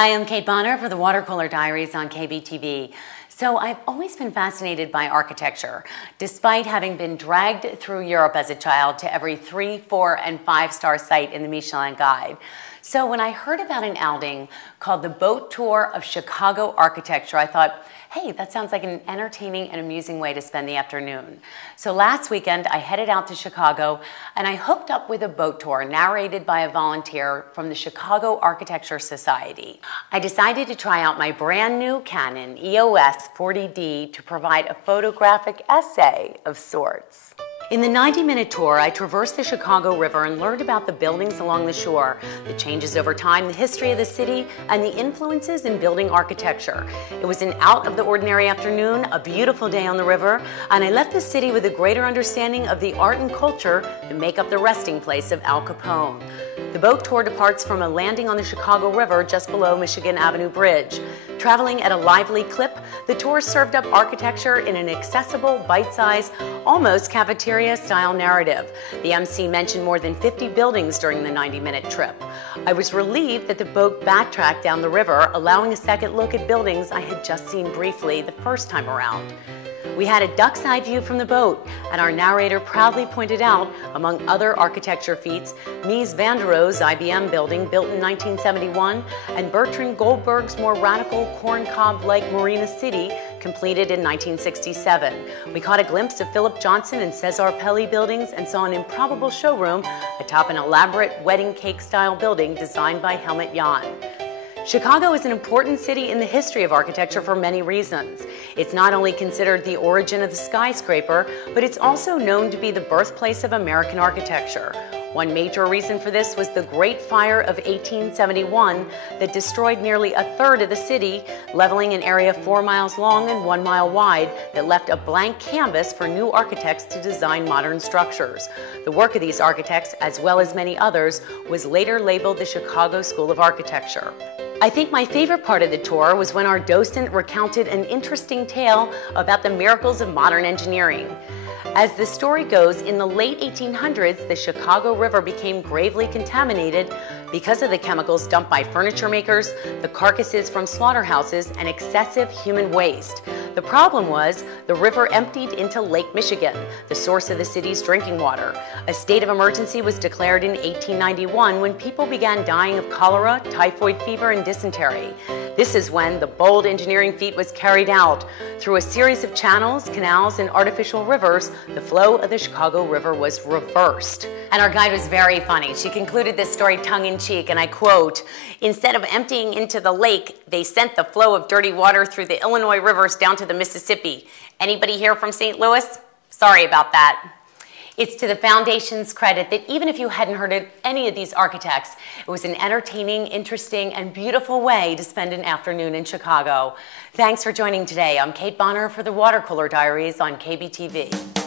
Hi, I'm Kate Bonner for the Watercolor Diaries on KBTV. So I've always been fascinated by architecture, despite having been dragged through Europe as a child to every 3, 4, and 5-star site in the Michelin Guide. So when I heard about an outing called the Boat Tour of Chicago Architecture, I thought, hey, that sounds like an entertaining and amusing way to spend the afternoon. So last weekend, I headed out to Chicago and I hooked up with a boat tour narrated by a volunteer from the Chicago Architecture Society. I decided to try out my brand new Canon EOS 40D to provide a photographic essay of sorts. In the 90-minute tour, I traversed the Chicago River and learned about the buildings along the shore, the changes over time, the history of the city, and the influences in building architecture. It was an out-of-the-ordinary afternoon, a beautiful day on the river, and I left the city with a greater understanding of the art and culture that make up the resting place of Al Capone. The boat tour departs from a landing on the Chicago River just below Michigan Avenue Bridge. Traveling at a lively clip, the tour served up architecture in an accessible, bite-sized, almost cafeteria-style narrative. The MC mentioned more than 50 buildings during the 90-minute trip. I was relieved that the boat backtracked down the river, allowing a second look at buildings I had just seen briefly the first time around. We had a duck's eye view from the boat, and our narrator proudly pointed out, among other architecture feats, Mies van der Rohe's IBM building built in 1971 and Bertrand Goldberg's more radical corncob-like Marina City completed in 1967. We caught a glimpse of Philip Johnson and Cesar Pelli buildings and saw an improbable showroom atop an elaborate wedding cake-style building designed by Helmut Jahn. Chicago is an important city in the history of architecture for many reasons. It's not only considered the origin of the skyscraper, but it's also known to be the birthplace of American architecture. One major reason for this was the Great Fire of 1871 that destroyed nearly a third of the city, leveling an area 4 miles long and 1 mile wide that left a blank canvas for new architects to design modern structures. The work of these architects, as well as many others, was later labeled the Chicago School of Architecture. I think my favorite part of the tour was when our docent recounted an interesting tale about the miracles of modern engineering. As the story goes, in the late 1800s, the Chicago River became gravely contaminated because of the chemicals dumped by furniture makers, the carcasses from slaughterhouses, and excessive human waste. The problem was the river emptied into Lake Michigan, the source of the city's drinking water. A state of emergency was declared in 1891 when people began dying of cholera, typhoid fever, and dysentery. This is when the bold engineering feat was carried out. Through a series of channels, canals, and artificial rivers, the flow of the Chicago River was reversed. And our guide was very funny. She concluded this story tongue-in-cheek, and I quote, "Instead of emptying into the lake, they sent the flow of dirty water through the Illinois rivers down to the Mississippi. Anybody here from St. Louis? Sorry about that." It's to the Foundation's credit that even if you hadn't heard of any of these architects, it was an entertaining, interesting, and beautiful way to spend an afternoon in Chicago. Thanks for joining today. I'm Kate Bonner for the Watercolor Diaries on KBTV.